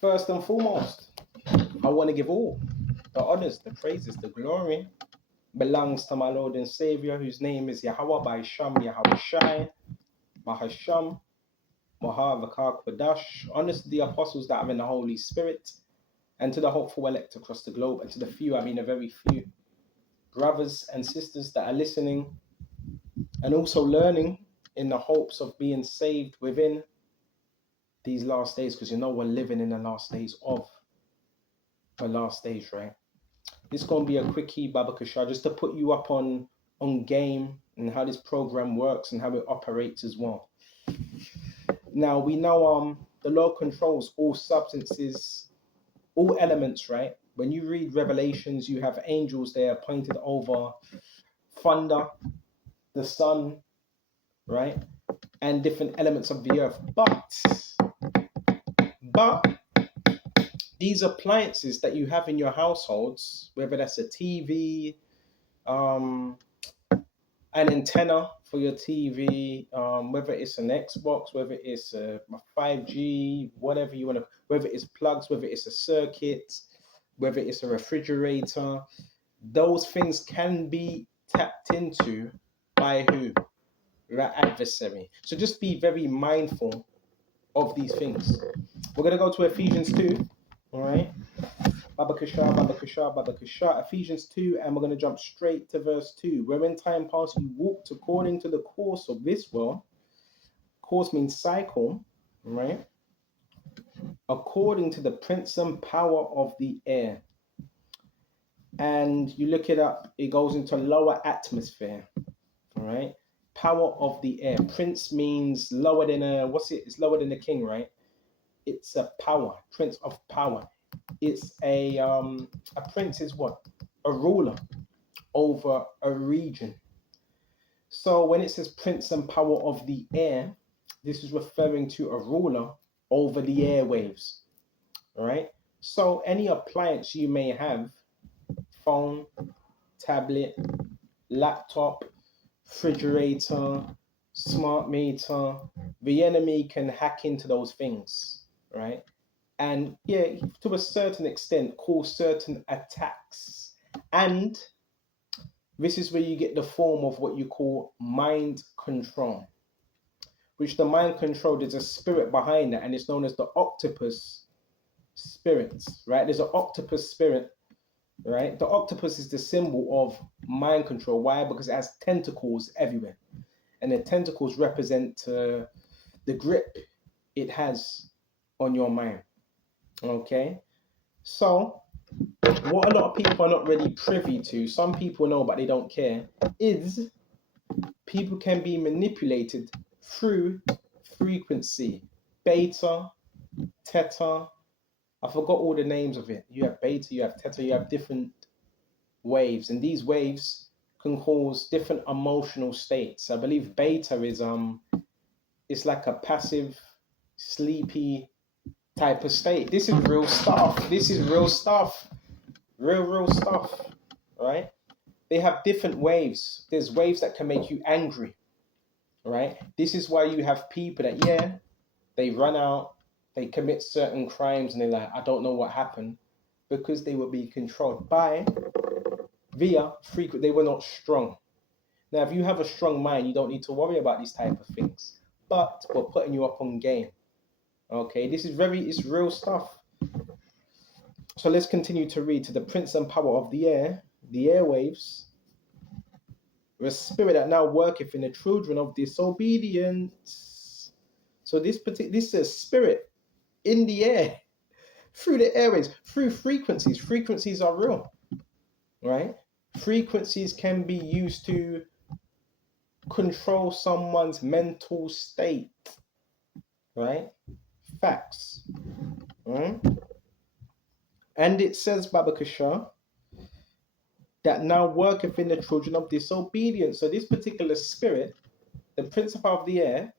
First and foremost, I want to give all the honors, the praises, the glory belongs to my Lord and Savior, whose name is Yahweh by Sham Yahawashi, Mahasham, Mahavakar Kwadash. Honors to the apostles that are in the Holy Spirit, and to the hopeful elect across the globe, and to the few, I mean a very few, brothers and sisters that are listening and also learning in the hopes of being saved within these last days, because we're living in the last days of the last days, right? This is going to be a quickie, Babakasha, just to put you up on game and how this program works and how it operates as well. Now, we know the Lord controls all substances, all elements, right? When you read Revelations, you have angels there pointed over thunder, the sun, right? And different elements of the earth. But these appliances that you have in your households, whether that's a TV, an antenna for your TV, whether it's an Xbox, whether it's a 5G, whatever you want to, whether it's plugs, whether it's a circuit, whether it's a refrigerator, those things can be tapped into by who? The adversary. So just be very mindful of these things. We're going to go to Ephesians 2, all right? Babakasha, Ephesians 2, and we're going to jump straight to verse 2. Where in time past you walked according to the course of this world. Course means cycle, right? According to the prince and power of the air. And you look it up, it goes into lower atmosphere, all right? Power of the air. Prince means lower than it's lower than a king, right? It's a power, prince of power. It's a prince is what? A ruler over a region. So when it says prince and power of the air, this is referring to a ruler over the airwaves. All right. So any appliance you may have, phone, tablet, laptop, refrigerator, smart meter, the enemy can hack into those things, right? And yeah, to a certain extent, cause certain attacks. And this is where you get the form of what you call mind control, which the mind control, there's a spirit behind that, and it's known as the octopus spirits, right? There's an octopus spirit, right? The octopus is the symbol of mind control. Why? Because it has tentacles everywhere. And the tentacles represent the grip it has on your mind. Okay? So, what a lot of people are not really privy to, some people know but they don't care, is people can be manipulated through frequency. Beta, theta, I forgot all the names of it. You have beta, you have theta, you have different waves, and these waves can cause different emotional states. I believe beta is it's like a passive, sleepy type of state. This is real stuff. This is real stuff. Real stuff, right? They have different waves. There's waves that can make you angry, right? This is why you have people that, yeah, they run out, they commit certain crimes, and they're like, I don't know what happened, because they were being controlled via frequent. They were not strong. Now, if you have a strong mind, you don't need to worry about these type of things. But we're putting you up on game. Okay, this is it's real stuff. So let's continue to read. To the prince and power of the air, the airwaves, the spirit that now worketh in the children of disobedience. So this is a spirit in the air, through the airwaves, through frequencies. Frequencies are real, right? Frequencies can be used to control someone's mental state, right? Facts. Right? And it says, Babakasha, that now worketh in the children of disobedience. So this particular spirit, the principle of the air,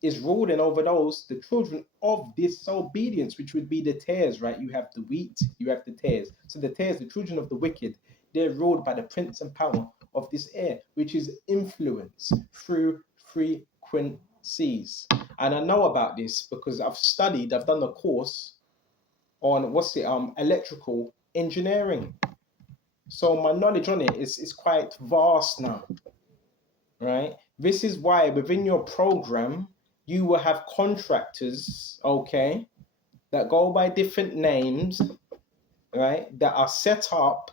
is ruling over those, the children of disobedience, which would be the tares, right? You have the wheat, you have the tares. So the tares, the children of the wicked, they're ruled by the prince and power of this air, which is influence through frequencies. And I know about this because I've done the course on electrical engineering. So my knowledge on it is quite vast now, right? This is why within your program you will have contractors, okay, that go by different names, right, that are set up,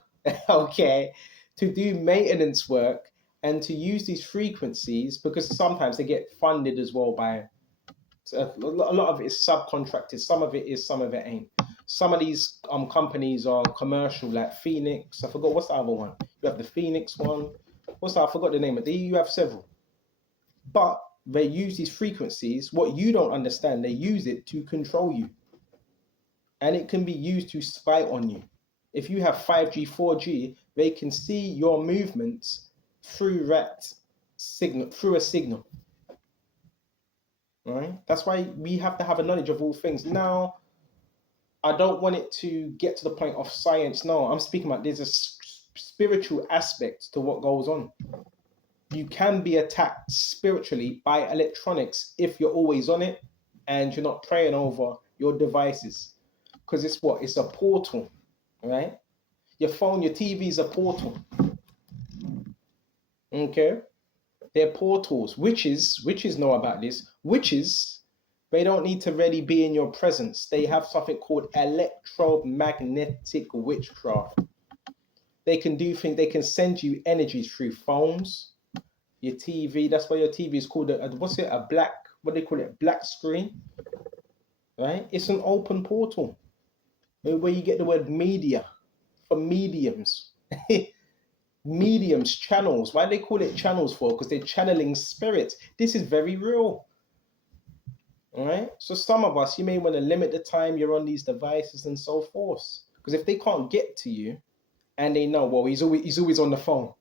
okay, to do maintenance work and to use these frequencies, because sometimes they get funded as well by a lot of it is subcontracted, some of it is, some of it ain't. Some of these companies are commercial, like Phoenix. I forgot what's the other one. You have the Phoenix one. What's that? I forgot the name of it. You have several, but they use these frequencies. What you don't understand, they use it to control you, and it can be used to spy on you. If you have 5G, 4G, they can see your movements through that signal, through a signal. Right? That's why we have to have a knowledge of all things. Now, I don't want it to get to the point of science. No, I'm speaking about there's a spiritual aspect to what goes on. You can be attacked spiritually by electronics if you're always on it and you're not praying over your devices. Because it's what? It's a portal, right? Your phone, your TV is a portal. Okay? They're portals. Witches know about this. Witches, they don't need to really be in your presence. They have something called electromagnetic witchcraft. They can do things, they can send you energies through phones, your TV. That's why your TV is called a black, what do they call it? Black screen, right? It's an open portal where you get the word media for mediums. Mediums, channels. Why do they call it channels for? Because they're channeling spirits. This is very real. All right. So some of us, you may want to limit the time you're on these devices and so forth. Because if they can't get to you and they know, well, he's always on the phone.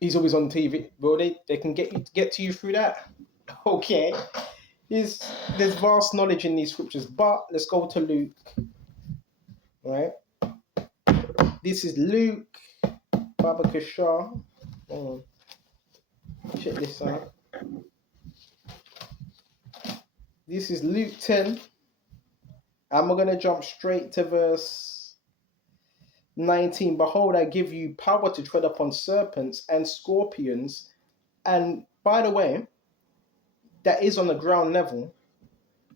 He's always on TV. Well, they can get to you through that. Okay. There's vast knowledge in these scriptures. But let's go to Luke. All right. This is Luke. Baba Kishar. Check this out. This is Luke 10. And we're going to jump straight to verse 19. Behold, I give you power to tread upon serpents and scorpions. And by the way, that is on the ground level.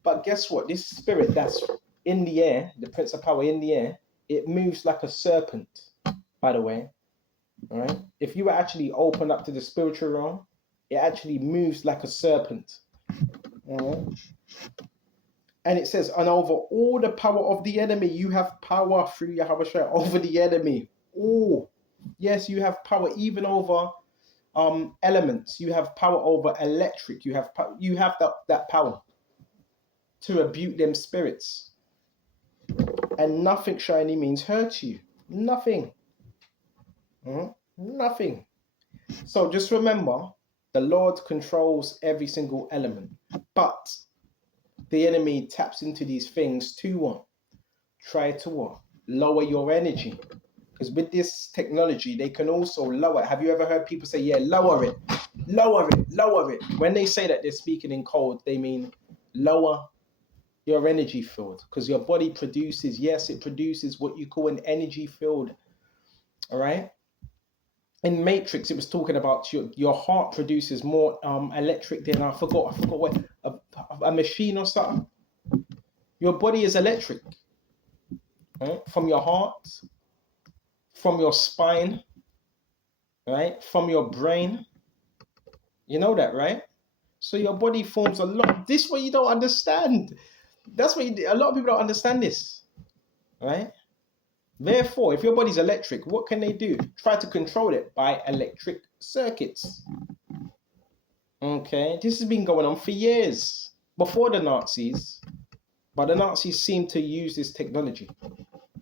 But guess what? This spirit that's in the air, the prince of power in the air, it moves like a serpent, by the way. All right. If you were actually open up to the spiritual realm, it actually moves like a serpent. All right. And it says, and over all the power of the enemy, you have power through Yahawashi over the enemy. Oh, yes, you have power even over elements. You have power over electric. You have that power to rebuke them spirits. And nothing shall any means hurt you. Nothing. Nothing. So just remember, the Lord controls every single element, but the enemy taps into these things to what? Try to what? Lower your energy. Because with this technology, they can also lower it. Have you ever heard people say, yeah, lower it, lower it, lower it? When they say that, they're speaking in code, they mean lower your energy field. Because your body produces, yes, it produces what you call an energy field. All right? In Matrix, it was talking about your heart produces more electric than I forgot what, a machine or something. Your body is electric, right? From your heart, from your spine, right? From your brain. You know that, right? So your body forms a lot. This is what you don't understand. That's what a lot of people don't understand this, right? Therefore, if your body's electric, what can they do? Try to control it by electric circuits. Okay, this has been going on for years, before the Nazis, but the Nazis seem to use this technology.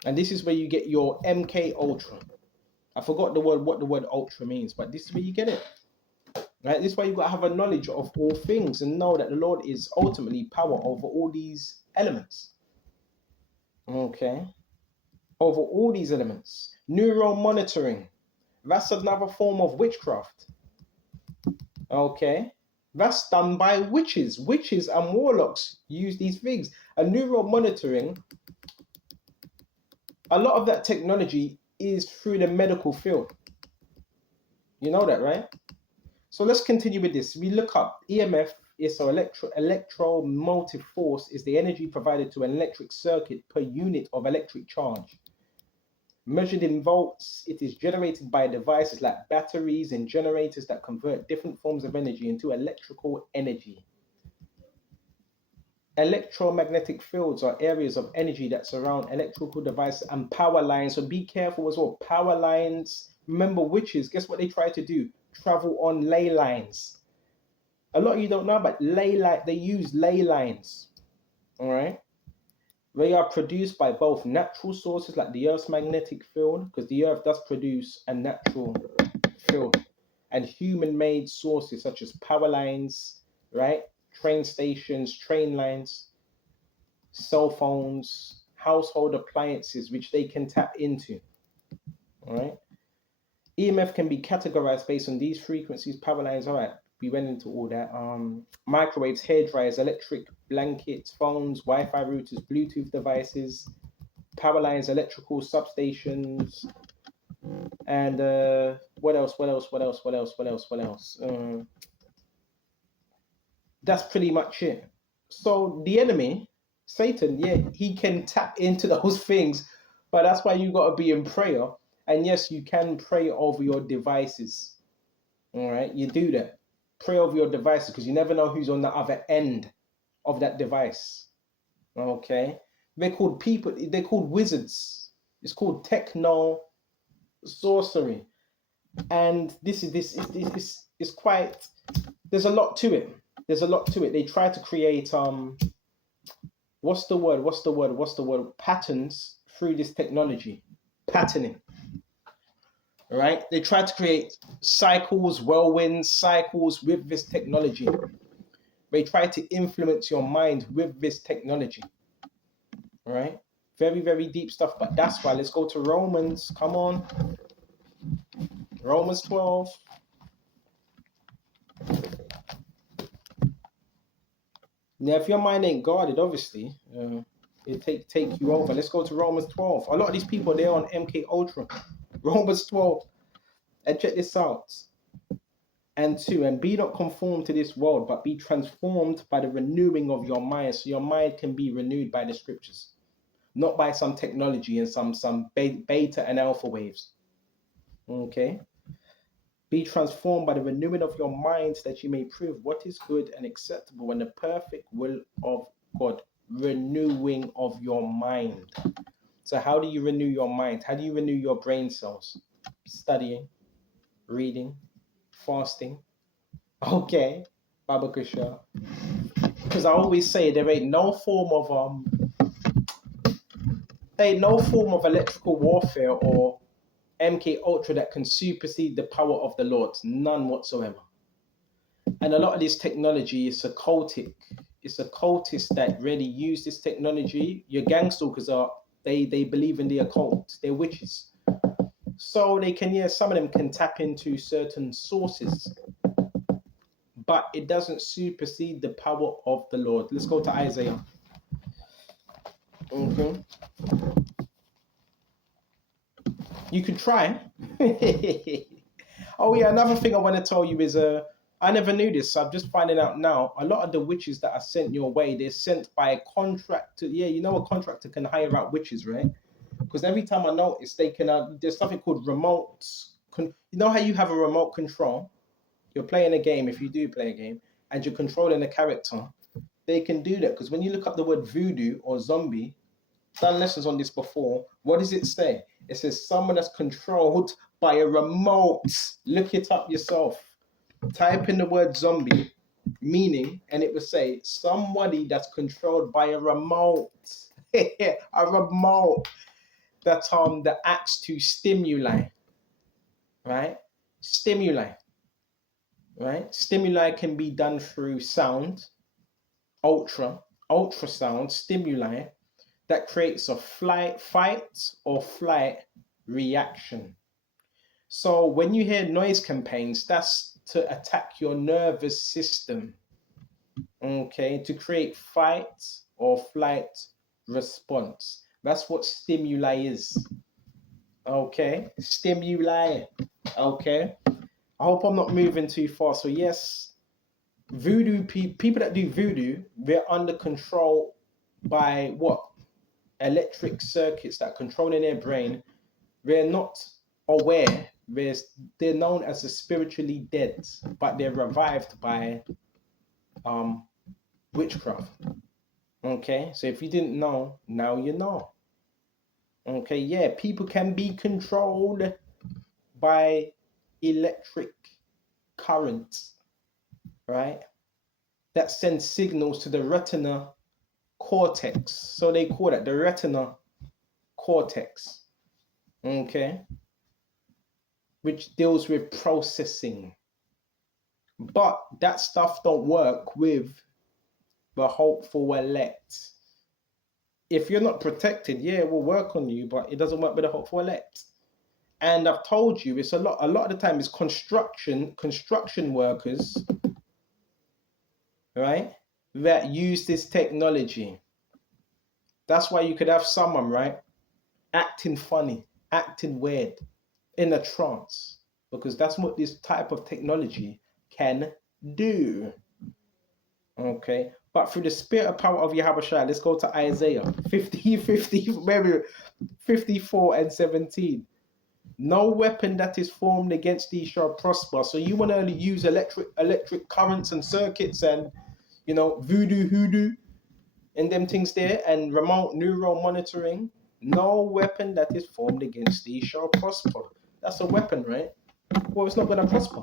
And this is where you get your MK Ultra. I forgot what the word ultra means, but this is where you get it. Right? This is why you've got to have a knowledge of all things and know that the Lord is ultimately power over all these elements. Okay. Over all these elements. Neural monitoring. That's another form of witchcraft. Okay. That's done by witches. Witches and warlocks use these things. And neural monitoring a lot of that technology is through the medical field. You know that, right? So let's continue with this. We look up EMF is so electromotive force is the energy provided to an electric circuit per unit of electric charge. Measured in volts, it is generated by devices like batteries and generators that convert different forms of energy into electrical energy. Electromagnetic fields are areas of energy that surround electrical devices and power lines. So be careful as well. Power lines, remember witches, guess what they try to do? Travel on ley lines. A lot of you don't know, but they use ley lines. All right. They are produced by both natural sources like the Earth's magnetic field, because the Earth does produce a natural field, and human-made sources such as power lines, right? Train stations, train lines, cell phones, household appliances, which they can tap into. All right. EMF can be categorized based on these frequencies, power lines. All right, we went into all that. Microwaves, hair dryers, electric blankets, phones, Wi-Fi routers, Bluetooth devices, power lines, electrical substations, and what else? That's pretty much it. So the enemy, Satan, yeah, he can tap into those things, but that's why you got to be in prayer. And yes, you can pray over your devices. All right, you do that. Pray over your devices because you never know who's on the other end of that device. Okay, they're called people. They're called wizards. It's called techno sorcery, and this is quite. There's a lot to it. There's a lot to it. They try to create what's the word? Patterns through this technology. Patterning. All right. They try to create cycles, whirlwinds, cycles with this technology. They try to influence your mind with this technology. All right. Very, very deep stuff. But that's why let's go to Romans. Come on. Romans 12. Now, if your mind ain't guarded, obviously, it take you over. Let's go to Romans 12. A lot of these people, they're on MK Ultra. Romans 12. And check this out. And 2, and be not conformed to this world, but be transformed by the renewing of your mind. So your mind can be renewed by the scriptures, not by some technology and some beta and alpha waves. Okay. Be transformed by the renewing of your minds that you may prove what is good and acceptable and the perfect will of God. Renewing of your mind. So how do you renew your mind? How do you renew your brain cells? Studying, reading, fasting. Okay, Baba Kusha. Because I always say there ain't no form of electrical warfare or MK Ultra that can supersede the power of the Lord. None whatsoever. And a lot of this technology is occultic. It's occultists that really use this technology. Your gang stalkers they believe in the occult. They're witches. So they can, some of them can tap into certain sources. But it doesn't supersede the power of the Lord. Let's go to Isaiah. Okay. You could try. Oh yeah, another thing I want to tell you is I never knew this, so I'm just finding out now. A lot of the witches that are sent your way, they're sent by a contractor. Yeah, you know a contractor can hire out witches, right? Because every time I notice, they can. There's something called remote. You know how you have a remote control? You're playing a game, if you do play a game, and you're controlling a character. They can do that because when you look up the word voodoo or zombie, I've done lessons on this before. What does it say? It says someone that's controlled by a remote. Look it up yourself. Type in the word zombie, meaning, and it will say somebody that's controlled by a remote. A remote that acts to stimuli. Right? Stimuli. Right? Stimuli can be done through sound, ultrasound stimuli that creates a fight or flight reaction. So when you hear noise campaigns, that's to attack your nervous system, okay, to create fight or flight response. That's what stimuli is. Okay, stimuli. Okay, I hope I'm not moving too far. So yes, voodoo people that do voodoo, they're under control by what? Electric circuits that controlling their brain. They're not aware. They're known as the spiritually dead, but they're revived by um witchcraft. Okay, so if you didn't know, now you know. Okay, yeah, people can be controlled by electric currents, right? That sends signals to the retina cortex. So they call that the retina cortex, okay, which deals with processing. But that stuff don't work with the hopeful elect. If you're not protected, yeah, it will work on you, but it doesn't work with the hopeful elect. And I've told you, it's a lot of the time it's construction workers, right, that use this technology. That's why you could have someone, right, acting funny, acting weird, in a trance, because that's what this type of technology can do. Okay, but through the spirit of power of Yahawashi, let's go to Isaiah 54 and 17. No weapon that is formed against thee shall prosper. So you want to use electric currents and circuits and voodoo hoodoo and them things there and remote neural monitoring. No weapon that is formed against thee shall prosper. That's a weapon, right? Well, it's not going to prosper.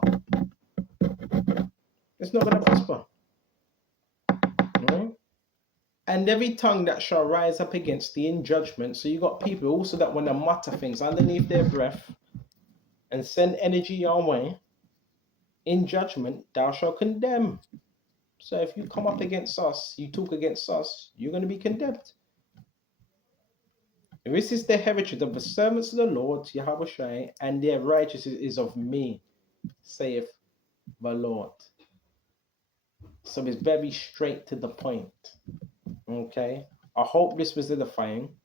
It's not going to prosper. Right? And every tongue that shall rise up against thee in judgment. So you got people also that want to mutter things underneath their breath and send energy your way. In judgment, thou shalt condemn. So if you come up against us, you talk against us, you're going to be condemned. This is the heritage of the servants of the Lord, Yahawashi, and their righteousness is of me, saith the Lord. So it's very straight to the point. Okay. I hope this was edifying.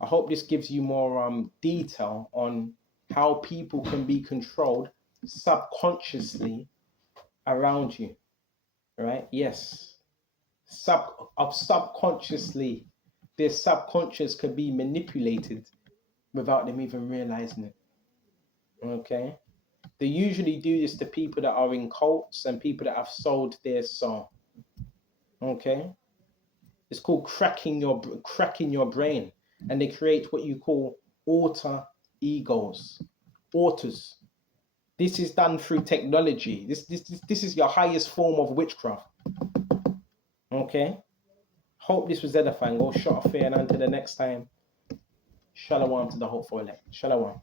I hope this gives you more detail on how people can be controlled subconsciously around you. Right? Yes. Subconsciously, their subconscious can be manipulated without them even realizing it. Okay. They usually do this to people that are in cults and people that have sold their soul. Okay. It's called cracking your brain, and they create what you call alter egos, alters. This is done through technology. This is your highest form of witchcraft. Okay. Hope this was edifying. Go shut off here, and until the next time. Shalom to the hopeful elect. Shalom.